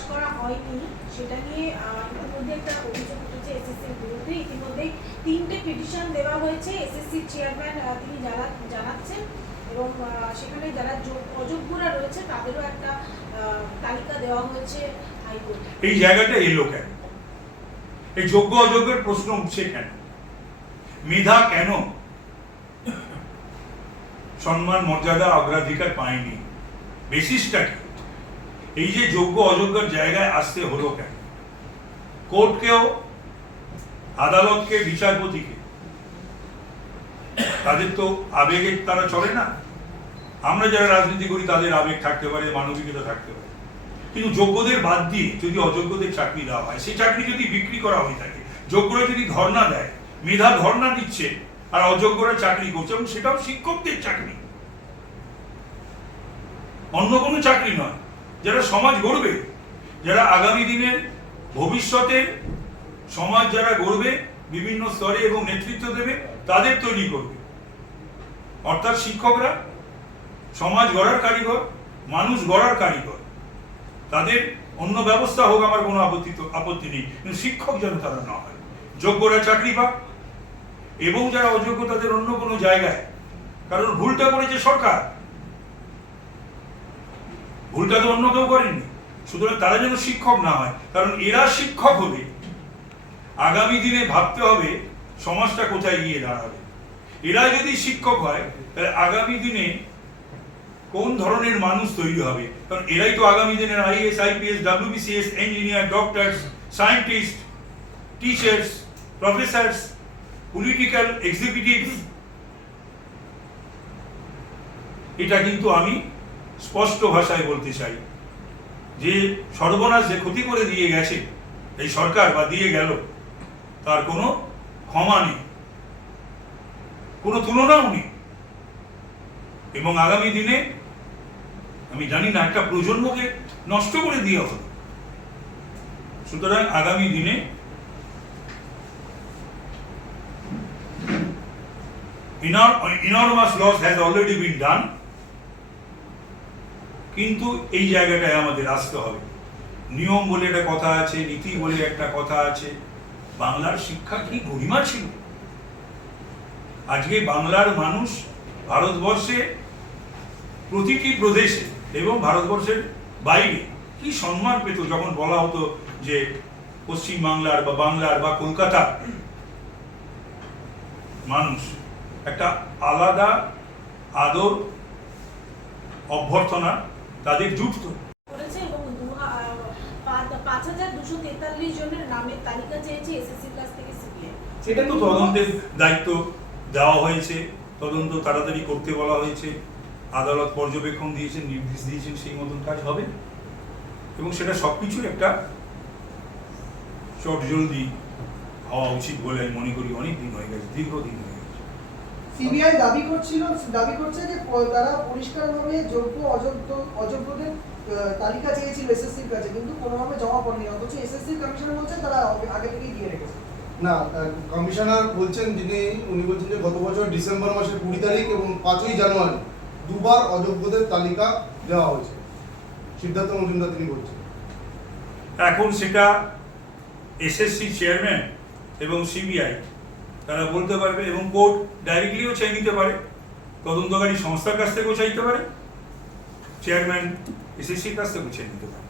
প্রকাশ করা হয়নি, সেটা নিয়ে ইতিমধ্যে একটা অভিযোগ উঠেছে এসএসসির বিরুদ্ধে। ইতিমধ্যে তিনটে পিটিশন দেওয়া হয়েছে এসএসসির চেয়ারম্যান তিনি জানা, জানাচ্ছেন এবং সেখানে যারা অযোগ্যরা রয়েছে তাদেরও একটা তালিকা দেওয়া হয়েছে হাইকোর্টে। এই জায়গাটা এলো কেন? এই যোগ্য অযোগ্যের প্রশ্ন উঠছে কেন? মেধা কেন? সম্মান, মর্যাদা, অগ্রাধিকার পায়নি। বেসিসটা কি? এই যে যোগ্য অযোগ্যের জায়গায় আসতে হলো কেন? কোর্টকেও, আদালতকে, বিচারপতিকে? তাদের তো আবেগে তারা চলে না। আমরা যারা রাজনীতি করি, তাদের আবেগ থাকতে পারে, মানবিকতা থাকতে পারে। কিন্তু যোগ্যদের বাদ দিয়ে যদি অযোগ্যদের চাকরি দেওয়া হয়, সেই চাকরি যদি বিক্রি করা হয়ে থাকে, যোগ্যরা যদি ধর্ণা দেয়, মেধা ধর্ণা দিচ্ছে, আর অযোগ্যরা চাকরি করছে, এবং সেটাও শিক্ষকদের চাকরি। অন্য কোনো চাকরি নয়। যারা সমাজ গড়বে, যারা আগামী দিনের ভবিষ্যতে সমাজ যারা গড়বে, বিভিন্ন স্তরে এবং নেতৃত্ব দেবে, তাদের তৈরি করবে। অর্থাৎ শিক্ষকরা সমাজ গড়ার কারিগর, মানুষ গড়ার কারিগর। তাদের অন্য ব্যবস্থা হোক, আমার কোনো আপত্তি আপত্তি নেই। কিন্তু শিক্ষক যেন তারা না হয়। যোগ্যরা চাকরি পাক, এবং যারা অযোগ্য তাদের অন্য কোনো জায়গায়। কারণ ভুলটা করেছে সরকার। ভুলটা তো অন্য কেউ করেনি সুতরাং তারা যেন শিক্ষক না হয়, কারণ এরা শিক্ষক হবে। আগামী দিনে ভাবতে হবে, সমাজটা কোথায় গিয়ে দাঁড়াবে। এরা যদি শিক্ষক হয়, তাহলে আগামী দিনে কোন ধরনের মানুষ তৈরি হবে? কারণ এরাই তো আগামী দিনের IAS IPS WBCS engineer doctors scientist teachers professors political executives এটা কিন্তু আমি স্পষ্ট ভাষায় বলতে চাই যে সর্বনাশ যে ক্ষতি করে দিয়ে গেছে, এই সরকার বা দিয়ে গেল, তার কোনো ক্ষমা নেই, কোনো তুলনাও নেই। এবং আগামী দিনে, আমি জানি না, একটা প্রজন্মকে নষ্ট করে দিয়ে হবে। সুতরাং আগামী দিনে enormous loss has already been done কিন্তু এই জায়গাটায় আমাদের আসতে হবে। নিয়ম বলে একটা কথা আছে, নীতি বলে একটা কথা আছে। বাংলার শিক্ষা কি গরিমা ছিল? আজকে বাংলার মানুষ ভারতবর্ষে প্রতিটি প্রদেশে এবং ভারতবর্ষের বাইরে কি সম্মান পেত যখন বলা হতো যে পশ্চিম বাংলার বা বাংলার বা কলকাতার মানুষ একটা আলাদা আদর, অভ্যর্থনা তাদের সিবিআই। সেটা তো তদন্তের দায়িত্ব দেওয়া হয়েছে। তদন্ত তাড়াতাড়ি করতে বলা হয়েছে। আদালত পর্যবেক্ষণ দিয়েছেন নির্দেশ দিয়েছেন সেই মতন কাজ হবে। এবং সেটা সব সবকিছুর একটা চট জলদি হওয়া উচিত বলে আমি মনে করি। অনেক দিন হয়ে গেছে দীর্ঘদিন হয়ে সিবিআই দাবি করছিল দাবি করছে যে তারা পরিষ্কারভাবে যোগ্য অযোগ্য অযোগ্যদের তালিকা চেয়েছিল এসএসসির কাছে কিন্তু কোনোভাবে জমা পড়েনি অথচ এসএসসি কমিশন বলছে তারা আগে- আগে থেকেই দিয়ে রেখেছে। না কমিশনার বলছেন যিনি উনি বলছেন যে গত বছর ডিসেম্বর মাসের কুড়ি তারিখ এবং পাঁচই জানুয়ারি দুবার অযোগ্যদের তালিকা দেওয়া হয়েছে। সিদ্ধার্থ মজুমদার তিনি বলছেন। এখন সেটা এসএসসি চেয়ারম্যান এবং সিবিআই তারা বলতে পারবে এবং কোর্ট ডাইরেক্টলিও চাই নিতে পারে, তদন্তকারী সংস্থার কাছ থেকেও চাইতে পারে, চেয়ারম্যান এসএসসির কাছ থেকেও চাই নিতে পারে।